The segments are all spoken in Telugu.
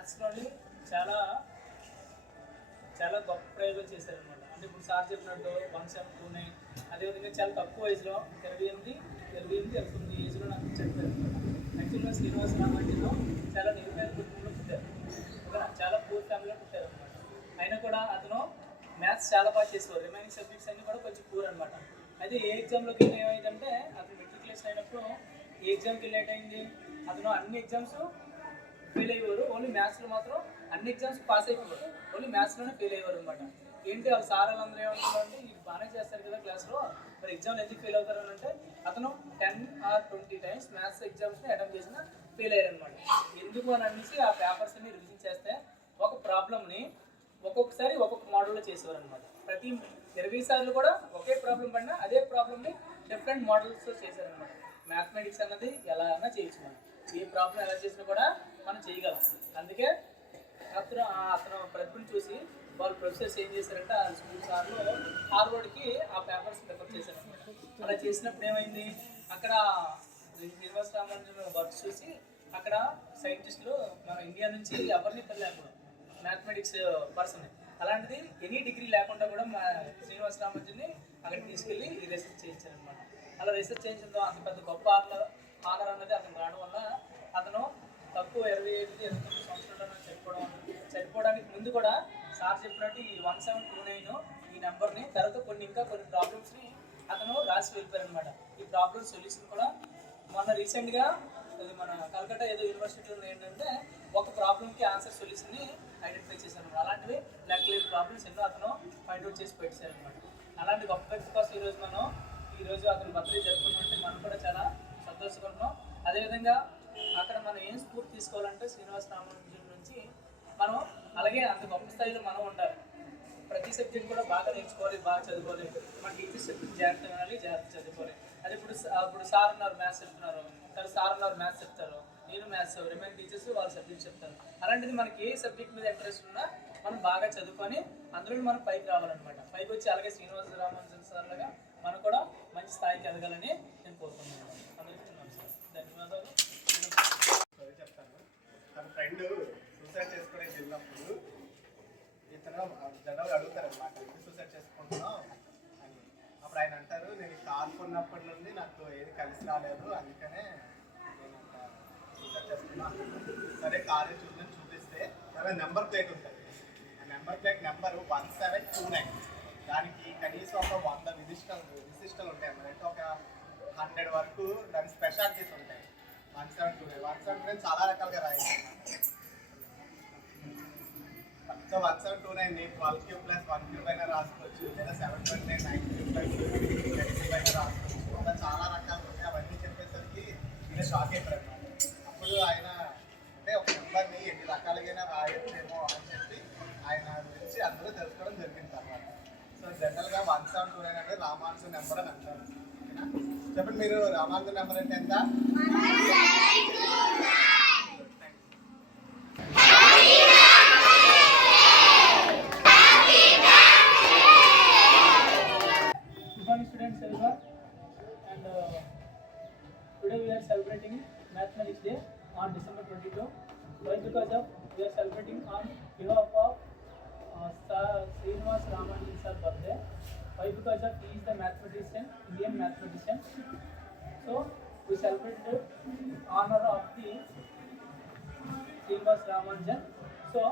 మ్యాథ్స్లోని చాలా చాలా గొప్ప ప్రయోగాలు చేశారనమాట. అంటే ఇప్పుడు సార్ చెప్పినట్టు 1729, అదేవిధంగా చాలా తక్కువ వయసులో 29 ఏజ్లో నాకు చెప్పారు. యాక్చువల్గా శ్రీనివాస రామానుజన్ చాలా నిరుపేద కుటుంబంలో పుట్టారు, చాలా పూర్ ఫ్యామిలీలో పుట్టారు అనమాట. అయినా కూడా అతను మ్యాథ్స్ చాలా బాగా చేసేవారు. రిమైనింగ్ సబ్జెక్ట్స్ అన్నీ కూడా కొంచెం పూర్ అనమాట. అయితే ఏ ఎగ్జామ్లోకి వెళ్ళి ఏమైందంటే అతను మెట్రికులేషన్ అయినప్పుడు ఏ ఎగ్జామ్కి వెళ్ళి అయింది, అతను అన్ని ఎగ్జామ్స్ ఫెయిల్ అయ్యేవారు. ఓన్లీ మ్యాథ్స్లో మాత్రం అన్ని ఎగ్జామ్స్ పాస్ అయిపోయారు, ఓన్లీ మ్యాథ్స్లోనే ఫెయిల్ అయ్యేవారు అనమాట. ఏంటి వాళ్ళు సార్ వాళ్ళందరూ ఏమంటారంటే ఇది బాగానే చేస్తారు కదా క్లాస్లో, మరి ఎగ్జామ్లు ఎందుకు ఫెయిల్ అవుతారు అని అంటే అతను 10 or 20 times మ్యాథ్స్ ఎగ్జామ్స్ని అటెంప్ట్ చేసిన ఫెయిల్ అయ్యారు అనమాట. ఎందుకు అని అనేసి ఆ పేపర్స్ అన్ని రివిజన్ చేస్తే ఒక ప్రాబ్లమ్ని ఒక్కొక్కసారి ఒక్కొక్క మోడల్లో చేసేవారు అనమాట. ప్రతి 20 సార్లు కూడా ఒకే ప్రాబ్లం పడినా అదే ప్రాబ్లమ్ని డిఫరెంట్ మోడల్స్తో చేశారనమాట. మ్యాథమెటిక్స్ అన్నది ఎలా అయినా చేయొచ్చు, మనం ఏ ప్రాబ్లం ఎలా చేసినా కూడా మనం చేయగలం. అందుకే అతను ప్రతిభను చూసి వాళ్ళు ప్రొఫెసర్స్ ఏం చేశారంటే ఆ స్కూల్ సార్లు హార్వర్డ్కి ఆ పేపర్స్ ప్రిఫర్ చేశారనమాట. అలా చేసినప్పుడు ఏమైంది, అక్కడ శ్రీనివాస రామానుజన్ వర్క్ చూసి అక్కడ సైంటిస్టులు మన ఇండియా నుంచి ఎవరిని లేకుండా మ్యాథమెటిక్స్ పర్సన్, అలాంటిది ఎనీ డిగ్రీ లేకుండా కూడా మా శ్రీనివాస రామానుజన్ని అక్కడికి తీసుకెళ్ళి ఈ రీసెర్చ్ చేయించారనమాట. అలా రీసెర్చ్ చేయించడంతో అంత పెద్ద గొప్ప ఆనర్ అన్నది అతను రావడం వల్ల అతను తక్కువ 27-29 సంవత్సరాలు చనిపోవడానికి ముందు కూడా సార్ చెప్పినట్టు ఈ 1729 ఈ నెంబర్ని తర్వాత ఇంకా కొన్ని ప్రాబ్లమ్స్ని అతను రాసి వెళ్ళిపోయారనమాట. ఈ ప్రాబ్లమ్ సొల్యూషన్ కూడా మొన్న రీసెంట్గా మన కలకత్తా ఏదో యూనివర్సిటీలో ఏంటంటే ఒక ప్రాబ్లంకి ఆన్సర్ సొల్యూషన్ని ఐడెంటిఫై చేశారనమాట. అలాంటివి లెక్కలేని ప్రాబ్లమ్స్ ఎన్నో అతను ఫైండ్ అవుట్ చేసి పెట్టారనమాట. అలాంటి గొప్ప వ్యక్తి కోసం ఈరోజు అతను బర్త్డే జరుపుకుంటుంటే మనం కూడా చాలా సంతోషపడుతున్నాం. అదేవిధంగా అక్కడ మనం ఏం స్ఫూర్తి తీసుకోవాలంటే శ్రీనివాస రామానుజన్ నుంచి మనం అలాగే అంత గొప్ప స్థాయిలో మనం ఉండాలి. ప్రతి సబ్జెక్ట్ కూడా బాగా నేర్చుకోవాలి, బాగా చదువుకోవాలి. మన టీచర్స్ చెప్పింది జాగ్రత్త వినాలి, జాగ్రత్త చదువుకోవాలి. అదే ఇప్పుడు సార్ ఉన్నారు మ్యాథ్స్ చెప్తున్నారు, సార్ ఉన్నారు మ్యాథ్స్ చెప్తారు, నేను మ్యాథ్స్, రిమైన్ టీచర్స్ వాళ్ళ సబ్జెక్ట్ చెప్తారు. అలాంటిది మనకి ఏ సబ్జెక్ట్ మీద ఇంట్రెస్ట్ ఉన్నా మనం బాగా చదువుకొని అందులో మనం పైకి రావాలన్నమాట. పైకి వచ్చి అలాగే శ్రీనివాస రామానుజన్ సార్ లాగా మనం కూడా మంచి స్థాయికి ఎదగాలని నేను కోరుకుంటున్నాను. అందరికీ నమస్కారం, ధన్యవాదాలు. చెప్తాను. తన ఫ్రెండ్ సూసైడ్ చేసుకోవడానికి వెళ్ళినప్పుడు ఇతను జనరల్గా అడుగుతారు అనమాట, ఎందుకు సూసైడ్ చేసుకుంటున్నావు అని. అప్పుడు ఆయన అంటారు, నేను కార్ కొన్నప్పటి నుండి నాకు ఏది కలిసి రాలేదు, అందుకనే నేను సూసైడ్ చేసుకున్నాను. సరే కారు చూపిస్తే తర్వాత నెంబర్ ప్లేట్ ఉంటుంది. ఆ నెంబర్ ప్లేట్ నెంబరు 1729. దానికి కనీసం ఒక 100 విశిష్టలు ఉంటాయి అన్నమాట. అంటే ఒక 100 వరకు దాని స్పెషాలిటీస్ ఉంటాయి. 1729 చాలా రకాలుగా రాయాలి. సో 1729 12³ + 1³ అయినా రాసుకోవచ్చు, లేదా 729 9³ + 10³ అయినా రాసుకోవచ్చు. అలా చాలా రకాలు ఉంటాయి. అవన్నీ చెప్పేసరికి ఈయన షాక్ అయిపోయారు అన్నమాట. అప్పుడు ఆయన అంటే ఒక నెంబర్ని ఎన్ని రకాలుగా రాయొచ్చేమో అని చెప్పి ఆయన గురించి అందరూ తెలుసుకోవడం జరిగింది అన్నమాట. సో జనరల్గా 1729 అంటే రామానుజన్ నెంబర్ అని అంటారు. చెప్పండి మీరు, రామానుజన్ నెంబర్ అంటే ఎంత? Students everyone, and today we are celebrating Mathematics Day on December 22. Why? Because we are celebrating on behalf of Srinivas Ramanujan sir birthday. Why? Because he is the mathematician, Indian mathematician. So we celebrated honor of the Srinivas Ramanujan. So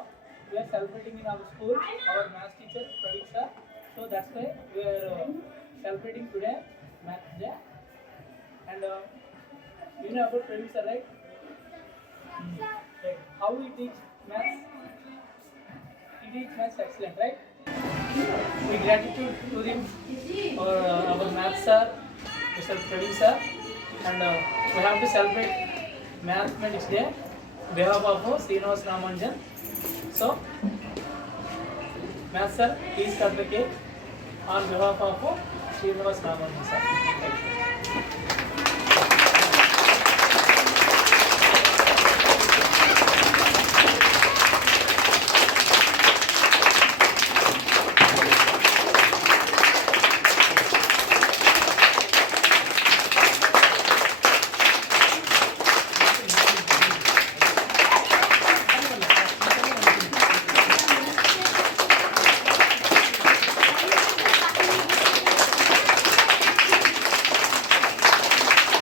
we are celebrating in our school, our math teacher Praveen sir. So that's why we are celebrating today Math Day. And you know about Praveen sir, right? Right. How we teach maths? He teach maths excellent, right? We gratitude to him for our maths sir, Mr. Praveen sir. And we have to celebrate Mathematics Day on behalf of Srinivas Ramanujan. So maths sir, please cut the cake on behalf of Srinivas Ramanujan sir. Thank you.